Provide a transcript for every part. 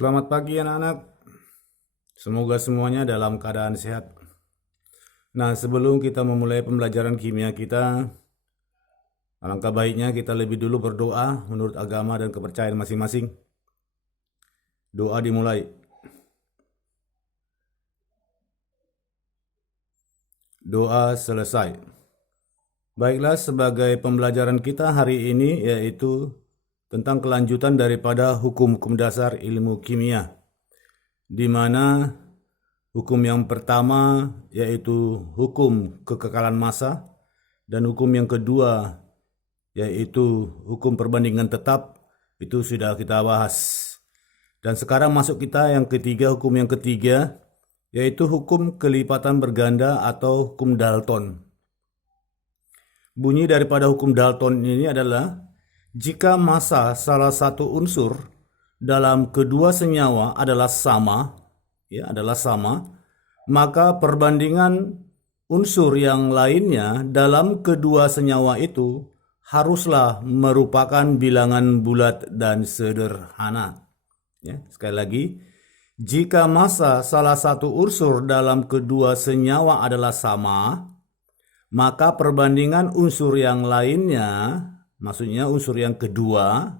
Selamat pagi anak-anak. Semoga semuanya dalam keadaan sehat. Nah, sebelum kita memulai pembelajaran kimia kita, alangkah baiknya kita lebih dulu berdoa menurut agama dan kepercayaan masing-masing. Doa dimulai. Doa selesai. Baiklah, sebagai pembelajaran kita hari ini yaitu tentang kelanjutan daripada hukum-hukum dasar ilmu kimia, di mana hukum yang pertama yaitu hukum kekekalan massa dan hukum yang kedua yaitu hukum perbandingan tetap, itu sudah kita bahas. Dan sekarang masuk kita yang ketiga, hukum yang ketiga yaitu hukum kelipatan berganda atau hukum Dalton. Bunyi daripada hukum Dalton ini adalah jika massa salah satu unsur dalam kedua senyawa adalah sama, maka perbandingan unsur yang lainnya dalam kedua senyawa itu haruslah merupakan bilangan bulat dan sederhana. Sekali lagi, jika massa salah satu unsur dalam kedua senyawa adalah sama, maka perbandingan unsur yang lainnya, maksudnya unsur yang kedua,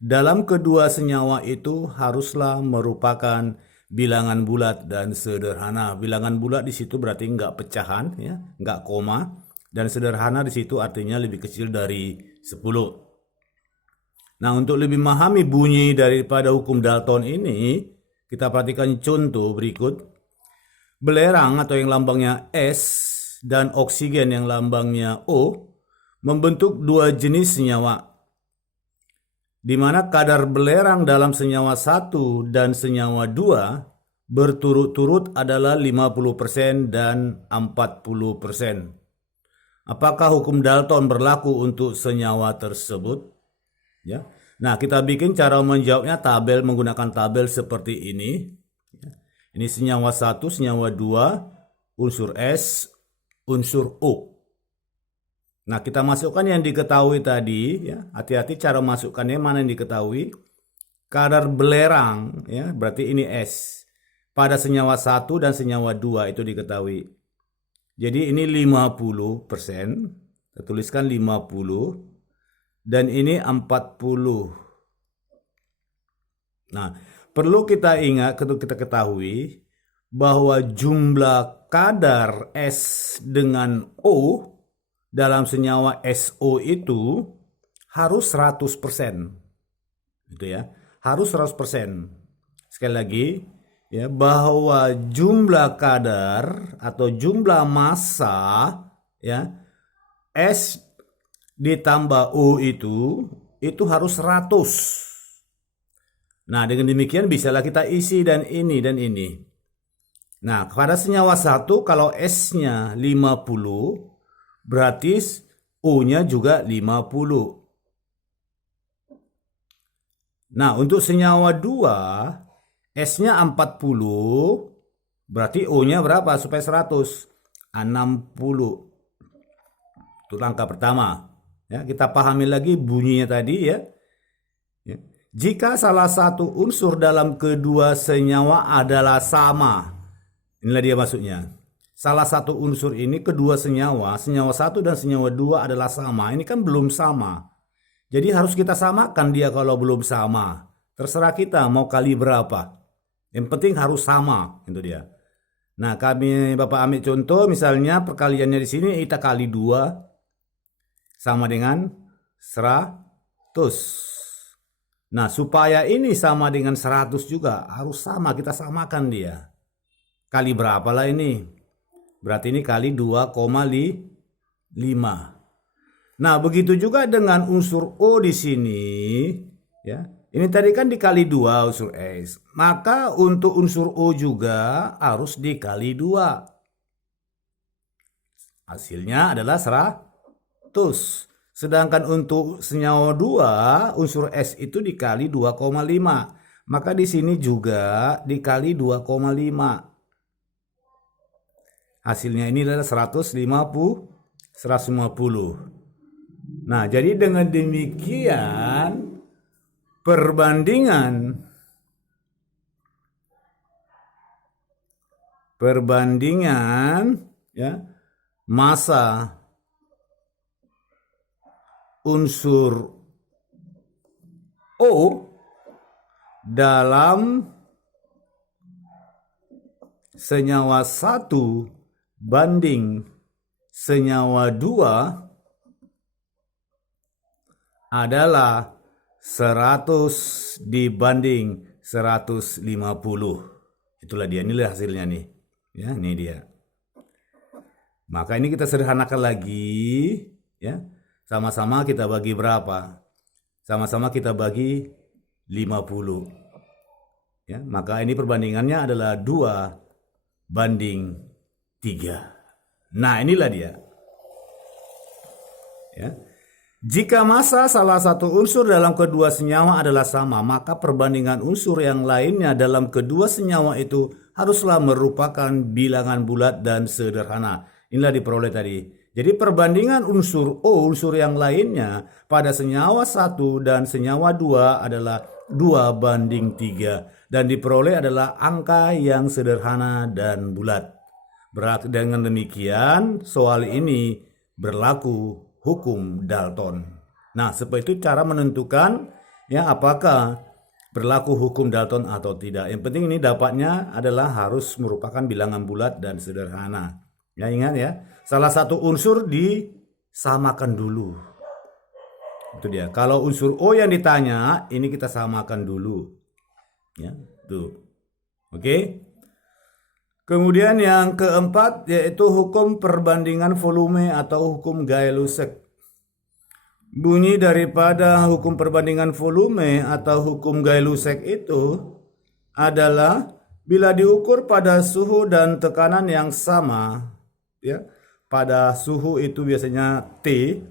dalam kedua senyawa itu haruslah merupakan bilangan bulat dan sederhana. Bilangan bulat di situ berarti enggak pecahan, enggak koma, dan sederhana di situ artinya lebih kecil dari 10. Nah, untuk lebih memahami bunyi daripada hukum Dalton ini, kita perhatikan contoh berikut. Belerang atau yang lambangnya S dan oksigen yang lambangnya O membentuk dua jenis senyawa, di mana kadar belerang dalam senyawa 1 dan senyawa 2 berturut-turut adalah 50% dan 40%. Apakah hukum Dalton berlaku untuk senyawa tersebut? Nah, kita bikin cara menjawabnya menggunakan tabel seperti ini. Ini senyawa 1, senyawa 2, unsur S, unsur O. Nah, kita masukkan yang diketahui tadi, hati-hati cara masukkannya, mana yang diketahui. Kadar belerang, berarti ini S. Pada senyawa 1 dan senyawa 2 itu diketahui. Jadi ini 50%, kita tuliskan 50, dan ini 40. Nah, perlu kita ingat, kita ketahui bahwa jumlah kadar S dengan O dalam senyawa SO itu harus 100%. Harus 100%. Sekali lagi, bahwa jumlah kadar atau jumlah massa S ditambah O itu harus 100. Nah, dengan demikian bisalah kita isi dan ini dan ini. Nah, pada senyawa 1 kalau S-nya 50, berarti O-nya juga 50. Nah, untuk senyawa 2, S-nya 40, berarti O-nya berapa supaya 100? 60. Itu langkah pertama. Kita pahami lagi bunyinya tadi, Jika salah satu unsur dalam kedua senyawa adalah sama. Inilah dia maksudnya. Salah satu unsur ini kedua senyawa 1 dan senyawa 2 adalah sama. Ini kan belum sama. Jadi harus kita samakan dia kalau belum sama. Terserah kita mau kali berapa. Yang penting harus sama, itu dia. Nah, Bapak ambil contoh, misalnya perkaliannya di sini kita kali 2 sama dengan 100. Nah, supaya ini sama dengan 100 juga harus sama, kita samakan dia. Kali berapa lah ini? Berarti ini kali 2,5. Nah, begitu juga dengan unsur O di sini, Ini tadi kan dikali 2 unsur S. Maka untuk unsur O juga harus dikali 2. Hasilnya adalah 100. Sedangkan untuk senyawa 2, unsur S itu dikali 2,5. Maka di sini juga dikali 2,5. Hasilnya ini adalah 150. Nah, jadi dengan demikian perbandingan perbandingan ya massa unsur O dalam senyawa 1 banding senyawa 2 adalah 100 dibanding 150. Itulah dia, inilah hasilnya nih. Ya, ini dia. Maka ini kita sederhanakan lagi, ya. Sama-sama kita bagi berapa? Sama-sama kita bagi 50. Ya, maka ini perbandingannya adalah 2:3. Nah, inilah dia. Ya. Jika massa salah satu unsur dalam kedua senyawa adalah sama, maka perbandingan unsur yang lainnya dalam kedua senyawa itu haruslah merupakan bilangan bulat dan sederhana. Inilah diperoleh tadi. Jadi perbandingan unsur O, unsur yang lainnya pada senyawa 1 dan senyawa 2 adalah 2:3. Dan diperoleh adalah angka yang sederhana dan bulat. Berarti dengan demikian soal ini berlaku hukum Dalton. Nah, seperti itu cara menentukan ya apakah berlaku hukum Dalton atau tidak. Yang penting ini dapatnya adalah harus merupakan bilangan bulat dan sederhana. Ya, ingat ya, salah satu unsur disamakan dulu. Itu dia. Kalau unsur O yang ditanya, ini kita samakan dulu. Ya, tuh. Oke. Kemudian yang keempat yaitu hukum perbandingan volume atau hukum Gay-Lussac. Bunyi daripada hukum perbandingan volume atau hukum Gay-Lussac itu adalah bila diukur pada suhu dan tekanan yang sama, ya, pada suhu itu biasanya T,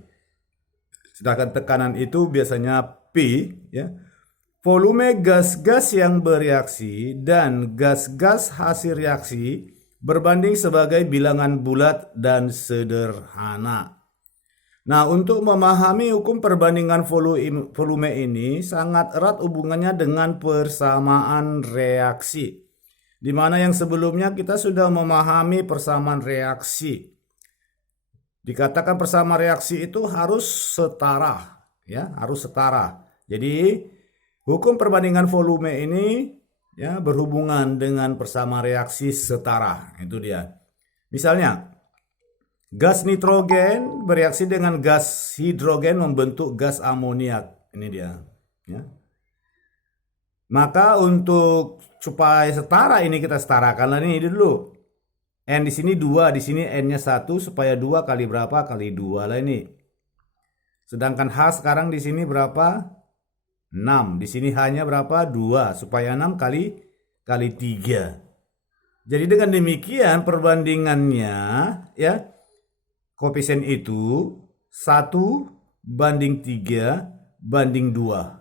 sedangkan tekanan itu biasanya P, ya. Volume gas-gas yang bereaksi dan gas-gas hasil reaksi berbanding sebagai bilangan bulat dan sederhana. Nah, untuk memahami hukum perbandingan volume ini sangat erat hubungannya dengan persamaan reaksi. Di mana yang sebelumnya kita sudah memahami persamaan reaksi. Dikatakan persamaan reaksi itu harus setara, ya, harus setara. Jadi hukum perbandingan volume ini ya berhubungan dengan persamaan reaksi setara. Itu dia. Misalnya, gas nitrogen bereaksi dengan gas hidrogen membentuk gas amoniak. Ini dia. Ya. Maka untuk supaya setara ini kita setarakan ini dulu. N di sini 2, di sini N-nya 1 supaya 2 kali berapa? Kali 2 lah ini. Sedangkan H sekarang di sini berapa? 6. Di sini hanya berapa? 2. Supaya 6 kali 3. Jadi dengan demikian perbandingannya ya koefisien itu 1:3:2.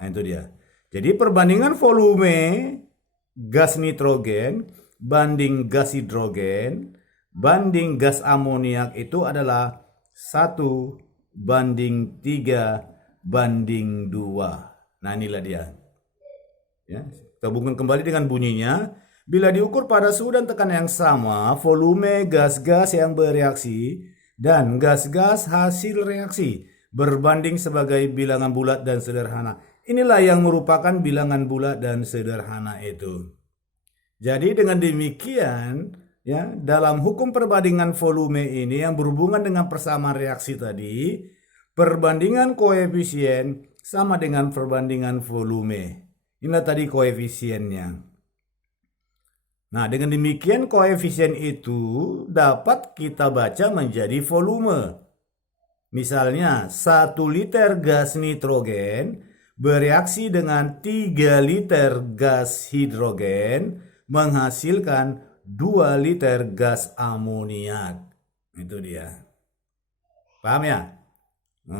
Nah, itu dia. Jadi perbandingan volume gas nitrogen banding gas hidrogen banding gas amoniak itu adalah 1:3:2. Nah, inilah dia. Ya, kita hubungkan kembali dengan bunyinya. Bila diukur pada suhu dan tekanan yang sama, volume gas-gas yang bereaksi dan gas-gas hasil reaksi berbanding sebagai bilangan bulat dan sederhana. Inilah yang merupakan bilangan bulat dan sederhana itu. Jadi dengan demikian, ya, dalam hukum perbandingan volume ini yang berhubungan dengan persamaan reaksi tadi, perbandingan koefisien sama dengan perbandingan volume. Inilah tadi koefisiennya. Nah, dengan demikian koefisien itu dapat kita baca menjadi volume. Misalnya, 1 liter gas nitrogen bereaksi dengan 3 liter gas hidrogen menghasilkan 2 liter gas amoniak. Itu dia. Paham ya?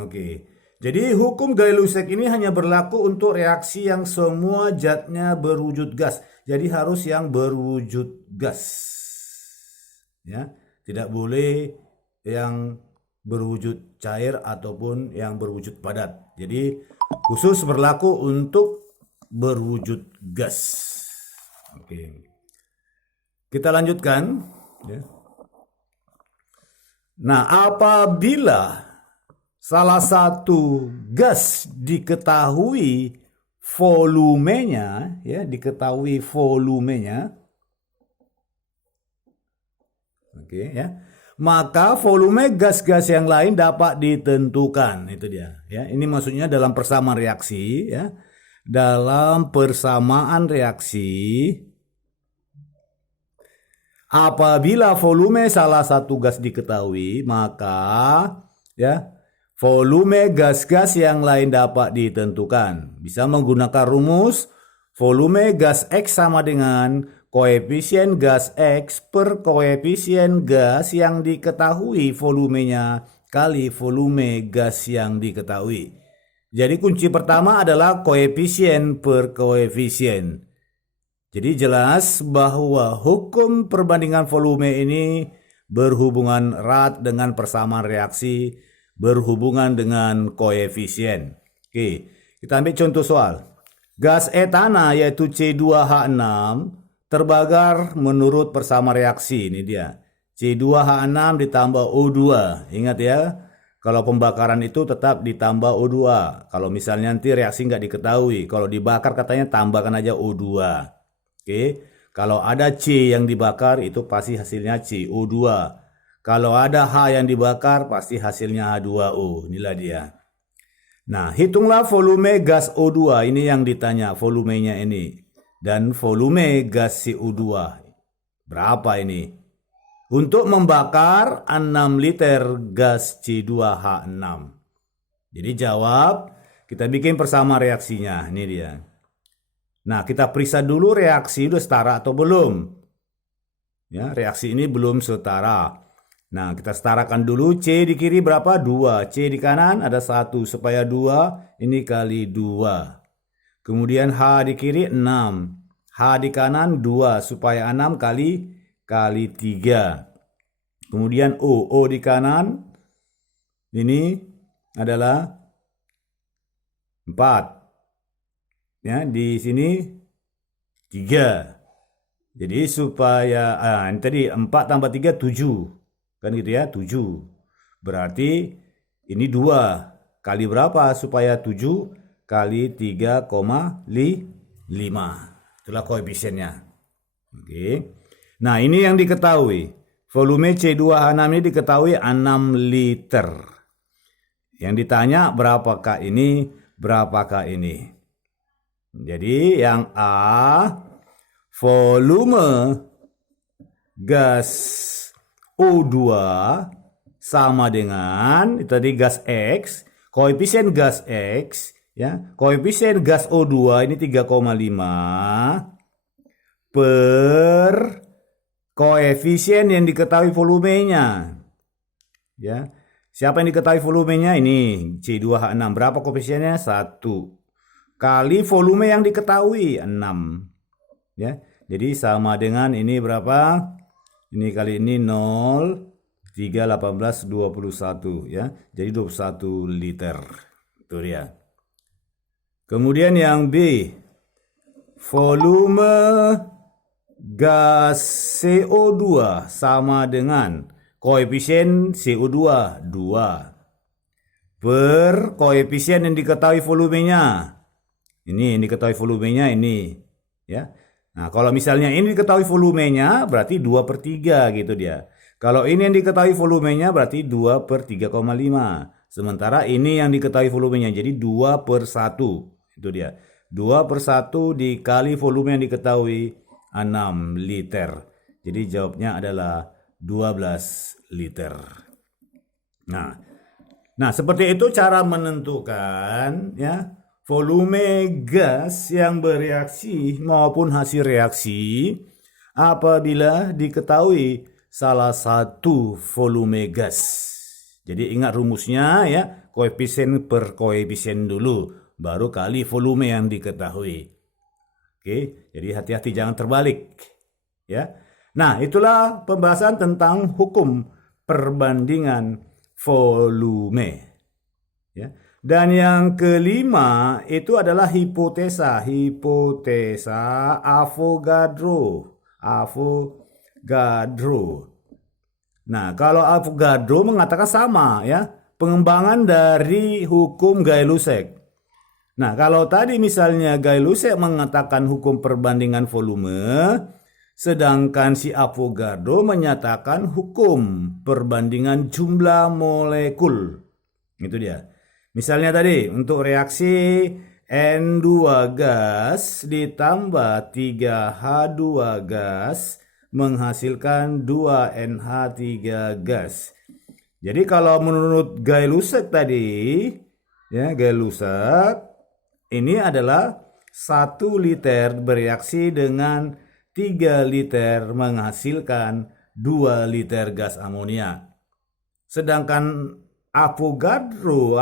Oke. Jadi hukum Gay-Lussac ini hanya berlaku untuk reaksi yang semua zatnya berwujud gas. Jadi harus yang berwujud gas. Ya, tidak boleh yang berwujud cair ataupun yang berwujud padat. Jadi khusus berlaku untuk berwujud gas. Oke. Kita lanjutkan. Ya. Nah, apabila salah satu gas diketahui volumenya, oke ya, maka volume gas-gas yang lain dapat ditentukan. Itu dia. Ya, ini maksudnya dalam persamaan reaksi. Ya, dalam persamaan reaksi. Apabila volume salah satu gas diketahui, maka ya volume gas-gas yang lain dapat ditentukan. Bisa menggunakan rumus volume gas X sama dengan koefisien gas X per koefisien gas yang diketahui volumenya kali volume gas yang diketahui. Jadi kunci pertama adalah koefisien per koefisien. Jadi jelas bahwa hukum perbandingan volume ini berhubungan erat dengan persamaan reaksi, berhubungan dengan koefisien. Oke, kita ambil contoh soal. Gas etana yaitu C2H6 terbakar menurut persamaan reaksi. Ini dia. C2H6 ditambah O2. Ingat ya, kalau pembakaran itu tetap ditambah O2. Kalau misalnya nanti reaksi nggak diketahui, kalau dibakar katanya tambahkan aja O2. Oke, kalau ada C yang dibakar itu pasti hasilnya CO2. Kalau ada H yang dibakar pasti hasilnya H2O. Inilah dia. Nah, hitunglah volume gas O2. Ini yang ditanya, volumenya ini. Dan volume gas CO2. Berapa ini? Untuk membakar 6 liter gas C2H6. Jadi jawab, kita bikin persamaan reaksinya. Ini dia. Nah, kita periksa dulu reaksi sudah setara atau belum. Ya, reaksi ini belum setara. Nah, kita setarakan dulu. C di kiri berapa? 2. C di kanan ada 1. Supaya 2, ini kali 2. Kemudian H di kiri 6. H di kanan 2. Supaya 6 kali 3. Kemudian O di kanan. Ini adalah 4. Ya, di sini 3. Jadi supaya ini tadi 4 tambah 3 7. Kan gitu ya, 7. Berarti ini 2 kali berapa supaya 7 kali 3,5. Itulah koefisiennya. Oke. Nah, ini yang diketahui. Volume C2H6 ini diketahui 6 liter. Yang ditanya berapakah ini, berapakah ini? Jadi yang A, volume gas O2 sama dengan itu tadi gas X, koefisien gas X, ya, koefisien gas O2 ini 3,5 per koefisien yang diketahui volumenya. Ya. Siapa yang diketahui volumenya? Ini C2H6. Berapa koefisiennya? 1. Kali volume yang diketahui 6. Ya. Jadi sama dengan ini berapa? Ini kali ini 0, 3, 18, 21 ya. Jadi 21 liter. Itu dia. Kemudian yang B. Volume gas CO2 sama dengan koefisien CO2 2 per koefisien yang diketahui volumenya. Ini yang diketahui volumenya ini, ya. Nah, kalau misalnya ini diketahui volumenya berarti 2 per 3 gitu dia. Kalau ini yang diketahui volumenya berarti 2 per 3,5. Sementara ini yang diketahui volumenya jadi 2 per 1. Itu dia. 2 per 1 dikali volume yang diketahui 6 liter. Jadi jawabnya adalah 12 liter. Nah, seperti itu cara menentukan ya volume gas yang bereaksi maupun hasil reaksi apabila diketahui salah satu volume gas. Jadi ingat rumusnya ya, koefisien per koefisien dulu, baru kali volume yang diketahui. Oke, jadi hati-hati jangan terbalik. Ya. Nah, itulah pembahasan tentang hukum perbandingan volume. Ya. Dan yang kelima itu adalah hipotesa. Hipotesa Avogadro. Avogadro. Nah, kalau Avogadro mengatakan sama ya, pengembangan dari hukum Gay-Lussac. Nah, kalau tadi misalnya Gay-Lussac mengatakan hukum perbandingan volume, sedangkan si Avogadro menyatakan hukum perbandingan jumlah molekul. Itu dia. Misalnya tadi untuk reaksi N2 gas ditambah 3H2 gas menghasilkan 2NH3 gas. Jadi kalau menurut Gay-Lussac tadi, ya Gay-Lussac ini adalah 1 liter bereaksi dengan 3 liter menghasilkan 2 liter gas amonia. Sedangkan Avogadro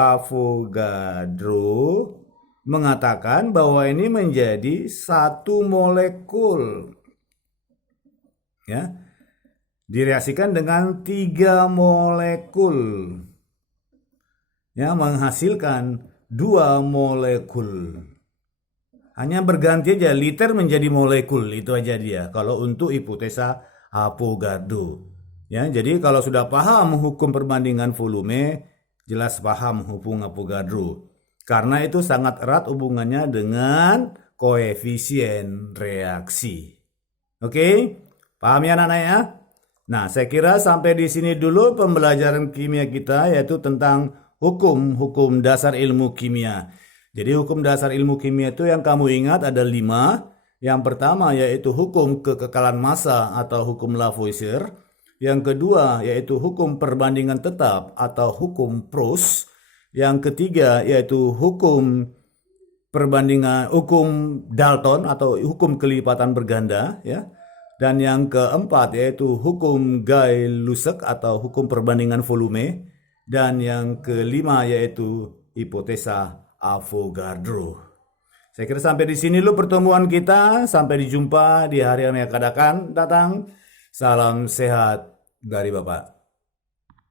mengatakan bahwa ini menjadi 1 molekul. Ya. Direaksikan dengan 3 molekul. Ya, menghasilkan 2 molekul. Hanya berganti aja liter menjadi molekul, itu aja dia. Kalau untuk hipotesa Avogadro. Ya, jadi kalau sudah paham hukum perbandingan volume, jelas paham hukum Avogadro. Karena itu sangat erat hubungannya dengan koefisien reaksi. Oke? Paham ya anak-anak ya? Nah, saya kira sampai di sini dulu pembelajaran kimia kita, yaitu tentang hukum dasar ilmu kimia. Jadi hukum dasar ilmu kimia itu yang kamu ingat ada 5. Yang pertama yaitu hukum kekekalan massa atau hukum Lavoisier. Yang kedua yaitu hukum perbandingan tetap atau hukum Proust. Yang ketiga yaitu hukum Dalton atau hukum kelipatan berganda, ya. Dan yang keempat yaitu hukum Gay-Lussac atau hukum perbandingan volume. Dan yang kelima yaitu hipotesa Avogadro. Saya kira sampai di sini dulu pertemuan kita. Sampai dijumpa di hari yang akan datang. Salam sehat dari Bapak.